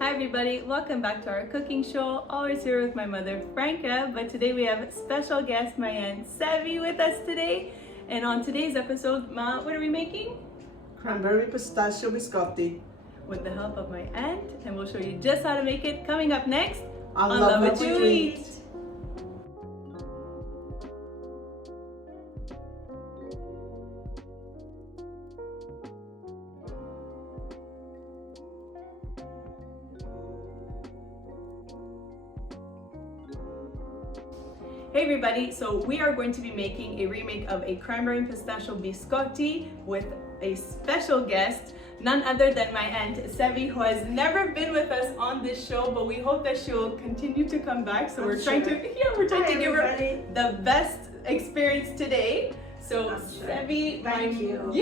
Hi everybody, welcome back to our cooking show. Always here with my mother Franca, but today we have a special guest, my aunt Sevi, with us today. And on today's episode, Ma, what are we making? Cranberry Pistachio Biscotti. With the help of my aunt, and we'll show you just how to make it coming up next I love What You Eat. Hey everybody, so we are going to be making a remake of a Cranberry Pistachio Biscotti with a special guest, none other than my aunt Sevi, who has never been with us on this show, but we hope that she will continue to come back. So we're trying to give her the best experience today. So Sevi, thank you.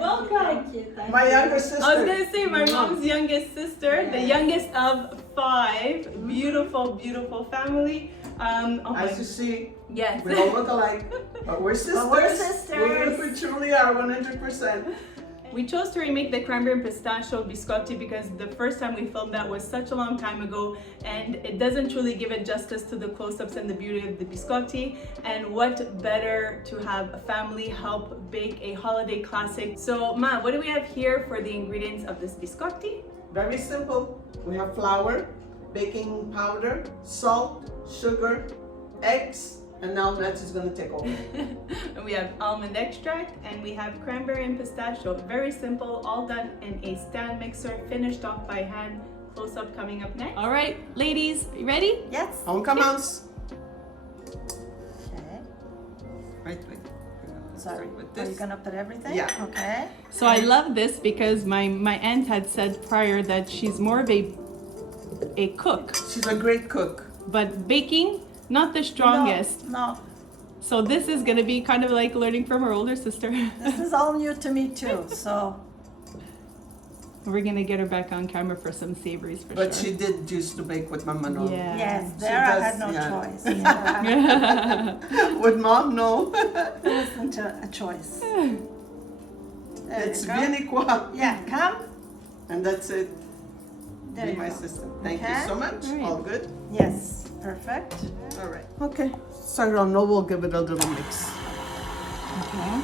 Welcome. Thank you. My younger sister. I was gonna say my mom's youngest sister, the youngest of 5. Beautiful, beautiful family. As you see, yes, we all look alike, but we're sisters. But we're sisters. We truly are 100%. we chose to remake the Cranberry Pistachio Biscotti because the first time we filmed that was such a long time ago, and it doesn't truly give it justice to the close-ups and the beauty of the biscotti. And what better to have a family help bake a holiday classic. So Ma, what do we have here for the ingredients of this biscotti? Very simple. We have flour, baking powder, salt, sugar, eggs, and now nuts is going to take over. And we have almond extract, and we have cranberry and pistachio. Very simple, all done in a stand mixer, finished off by hand. Close up coming up next. All right, ladies, you ready? Yes. On commence. Okay. Wait. Sorry. With Are you this. gonna put everything? Yeah. Okay. So I love this because my aunt had said prior that she's more of a cook, She's a great cook. but baking, not the strongest. No, So this is gonna be kind of like learning from her older sister. this is all new to me too. So We're gonna get her back on camera for some savories for But sure. she did used to bake with my mom. Yeah. yes, She there I does, had no yeah. choice. Yeah. With mom, no. There wasn't a choice. There It's you go. bien y quoi. Yeah, come. And that's it. There Be you my go. assistant. Thank Okay. you so much. All right. All good? Yes, perfect. All right. Okay. Sorry, I know we'll give it a little mix. Okay.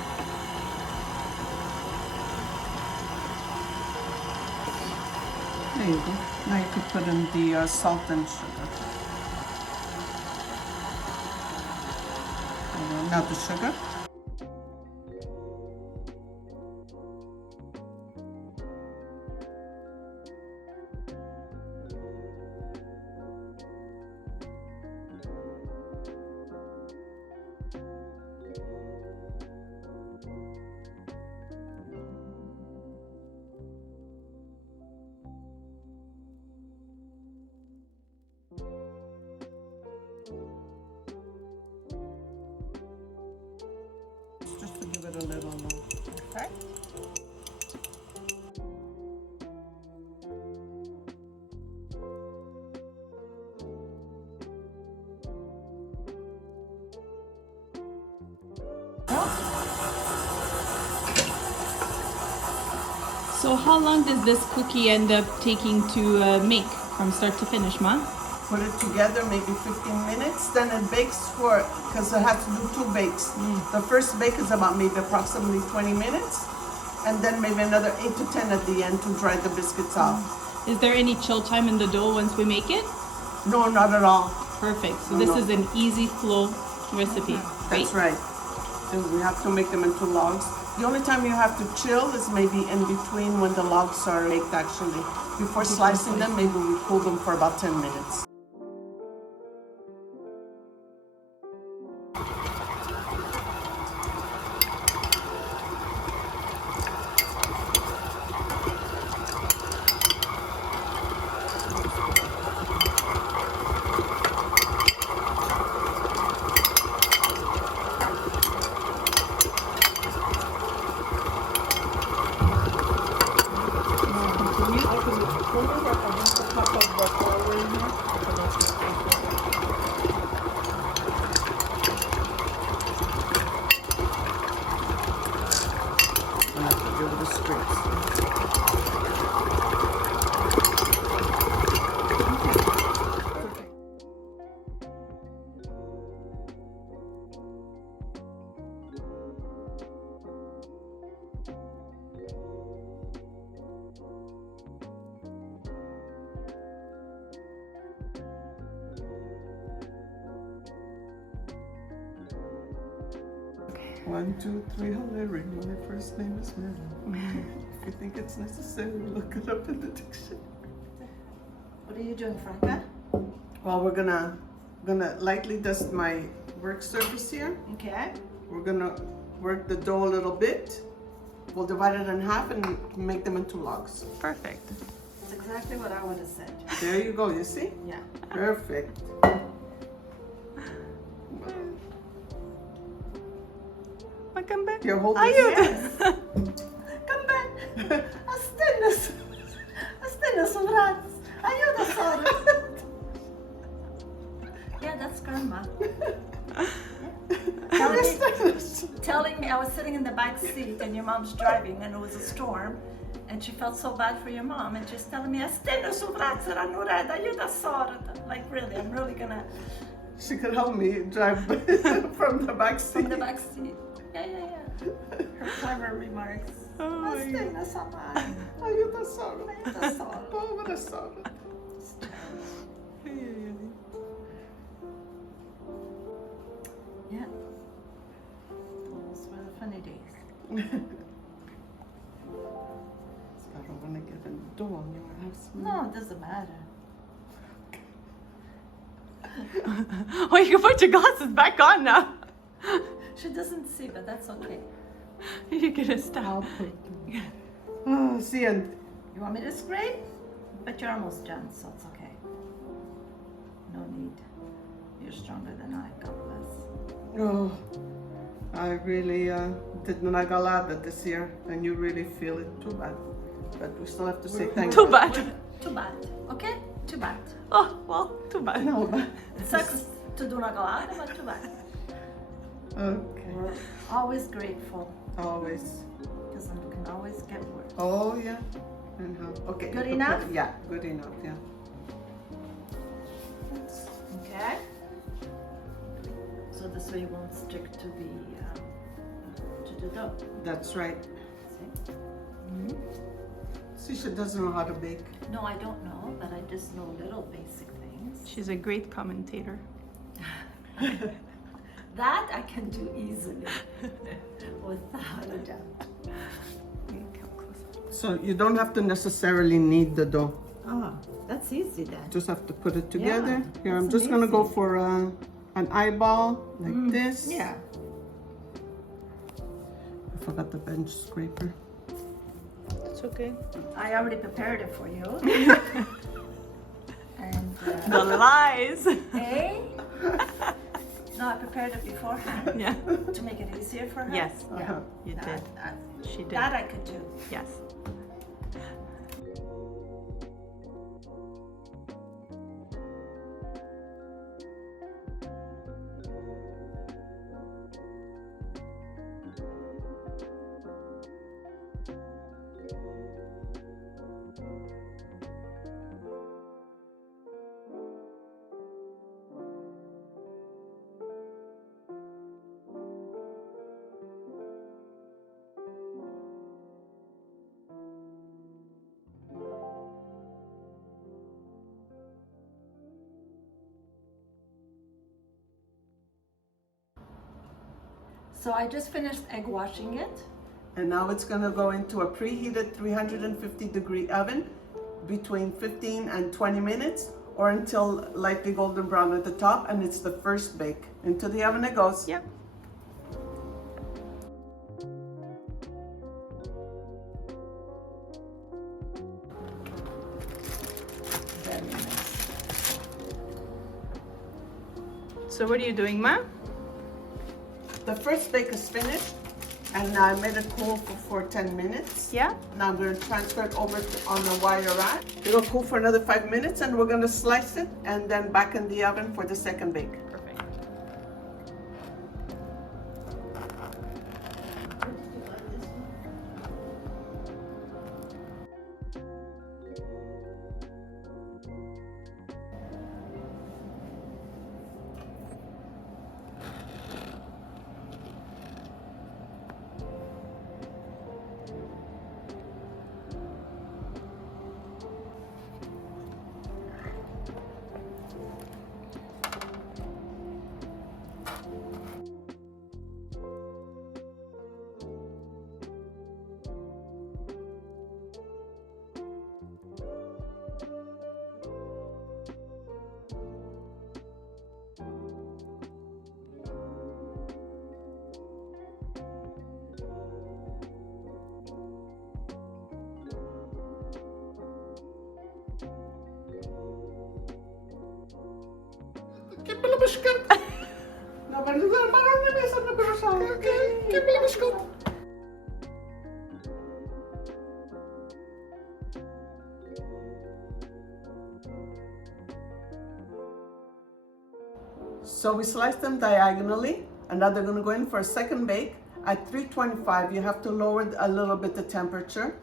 There you go. Now you could put in the salt and sugar. Now the sugar. Just to give it a little more. Perfect. So how long does this cookie end up taking to make from start to finish, Ma? Put it together, maybe 15 minutes. Then it bakes for, because it has to do 2 bakes. The first bake is about maybe approximately 20 minutes. And then maybe another 8 to 10 at the end to dry the biscuits off. Is there any chill time in the dough once we make it? No, not at all. Perfect. So No, this no. is an easy flow recipe. That's right. And we have to make them into logs. The only time you have to chill is maybe in between when the logs are baked actually. Before slicing them, maybe we cool them for about 10 minutes. Give it a spritz. 1, 2, 3, Larry. My first name is Mary. If you think it's necessary, look it up in the dictionary. What are you doing, Franca? Well, we're gonna lightly dust my work surface here. Okay. We're gonna work the dough a little bit. We'll divide it in half and make them into logs. Perfect. That's exactly what I would have said. There you go, you see? Yeah. Perfect. Come back. Here, hold Ayun. this. Come back. Astenas of rats. Ayuda, sorry. Yeah, that's grandma. Telling me I was sitting in the back seat and your mom's driving and it was a storm and she felt so bad for your mom and she's telling me Astenas of rats and ayuda, sorry. Like really, I'm really gonna. She could help me drive from the back seat. From the back seat. Yeah. Her clever remarks. Oh my God. Astenas of rats. Ayuda, sorry. Ayuda, sorry. Pobre sorry. Yeah. Those were the funny days. I don't want to get in the door on your house. No, it doesn't matter. Oh, you can put your glasses back on now. She doesn't see, but that's okay. You're gonna stop. Oh, see, and You want me to scrape? But you're almost done, so it's okay. No need. You're stronger than I, God bless. oh, I really did nagalada this year, and you really feel it. Too bad. But we still have to say thank Too you. bad. Too bad, okay? Too bad. Oh, well, too bad. No, but It sucks to do nagalada, but too bad. okay. We're always grateful, Always. because it can always get worse. Oh yeah. And how? Okay. Good enough? Yeah, good enough. Yeah. Okay? So this way you won't stick to the dough. That's right. See? See, she doesn't know how to bake. No, I don't know, but I just know little basic things. She's a great commentator. That I can do easily, without a doubt. Come closer. So you don't have to necessarily knead the dough. Oh, that's easy then. Just have to put it together. Yeah, Here, I'm that's just gonna go amazing. for an eyeball like this. Yeah. I forgot the bench scraper. It's okay. I already prepared it for you. And The lies. hey? No, I prepared it beforehand Yeah. to make it easier for her. Yes. Yeah. You did. She did. That I could do. Yes. So I just finished egg washing it. And now it's gonna go into a preheated 350-degree oven between 15 and 20 minutes, or until lightly golden brown at the top, and it's the first bake. Into the oven it goes. Yep. Very nice. So what are you doing, Ma? The first bake is finished, and I made it cool for 10 minutes. Yeah. Now I'm going to transfer it over on the wire rack. It'll cool for another 5 minutes, and we're going to slice it and then back in the oven for the second bake. Perfect. me la biscotti. No, but you gotta buy me some biscotti. Okay, give me the biscotti. So we slice them diagonally, and now they're gonna go in for a second bake at 325. You have to lower a little bit the temperature,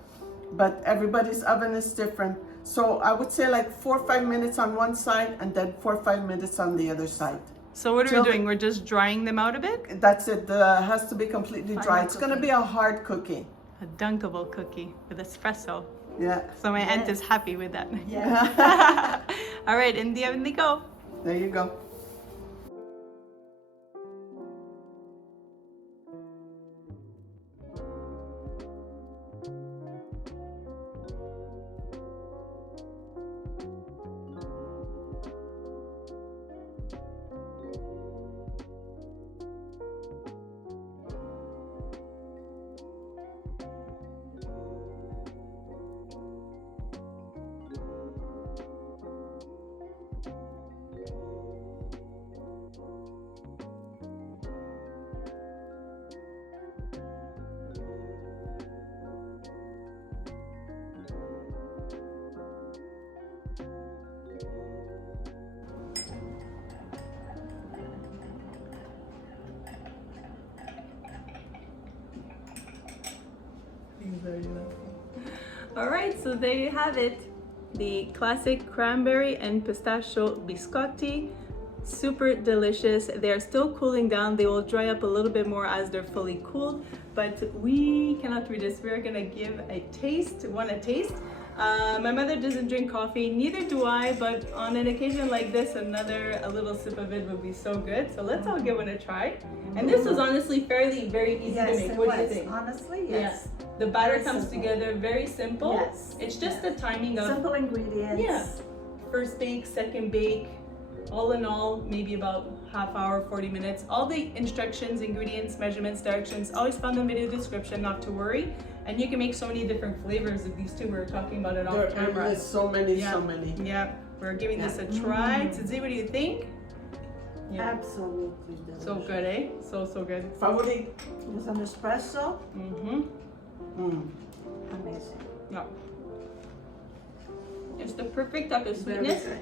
but everybody's oven is different. So I would say like 4 or 5 minutes on one side, and then 4 or 5 minutes on the other side. So what are we doing? We're just drying them out a bit? That's it. Has to be completely dry. It's gonna be a hard cookie. A dunkable cookie with espresso. Yeah. So my aunt is happy with that. Yeah. All right, in the oven they go. There you go. All right, so there you have it. The classic cranberry and pistachio biscotti. Super delicious. They're still cooling down. They will dry up a little bit more as they're fully cooled, but we cannot resist. We're gonna give a taste. My mother doesn't drink coffee, neither do I, but on an occasion like this, a little sip of it would be so good. So let's all give it a try. And this was honestly very easy to make. What do you think? Honestly, yes. Yeah. The batter Very comes simple. together very simple. Yes. It's just the timing of Simple ingredients. first bake, second bake. All in all, maybe about half hour, 40 minutes. All the instructions, ingredients, measurements, directions, always found in the video description, not to worry. And you can make so many different flavors of these two. We were talking about it off There camera. are so many. Yeah, we're giving this a try. Tzizi, what do you think? Yeah. Absolutely delicious. So good, eh? So good. Favorite. It was an espresso. Mm-hmm. Amazing. Yeah. It's the perfect type of Very sweetness. good.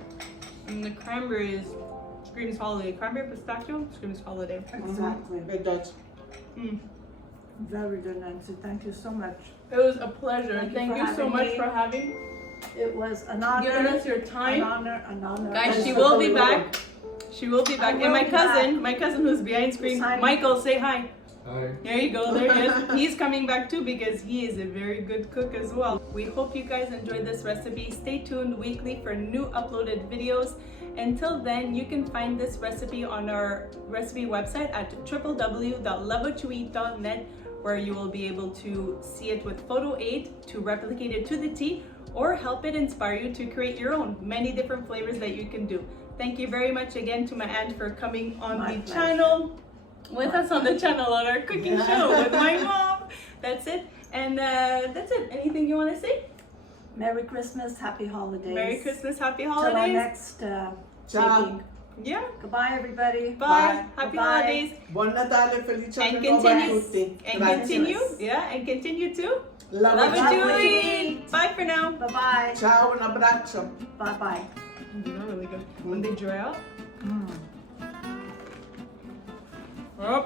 And the cranberries screams holiday. Cranberry pistachio screams holiday. Exactly. It does. Mm. Very good, Nancy. Thank you so much. It was a pleasure. Thank you Thank for you so having much me. for having It was an honor. given us your time. An honor. Guys, Thanks she for will be coming back. She will be back. I And will be my cousin who's behind screen, Simon. Michael, say hi. Hi. There you go, there he is. He's coming back too because he is a very good cook as well. We hope you guys enjoyed this recipe. Stay tuned weekly for new uploaded videos. Until then, you can find this recipe on our recipe website at www.lovewhatyoeat.net, where you will be able to see it with photo aid to replicate it to the T, or help it inspire you to create your own. Many different flavors that you can do. Thank you very much again to my aunt for coming on My the pleasure. channel. With us on the channel on our cooking show with my mom. That's it. And that's it. Anything you want to say? Merry Christmas, happy holidays. Merry Christmas, happy Till our holidays. next Ciao. baking. Yeah. Goodbye, everybody. Bye. Bye. Happy Bye. holidays. Buon Natale, felice And anno nuovo a continue. tutti. And Grazie. continue. Yeah. And continue to Love love you. what you Love what you eat. Bye for now. Bye-bye. Ciao, un abbraccio. Bye-bye. They're really good. When they dry out. Mm. Oh.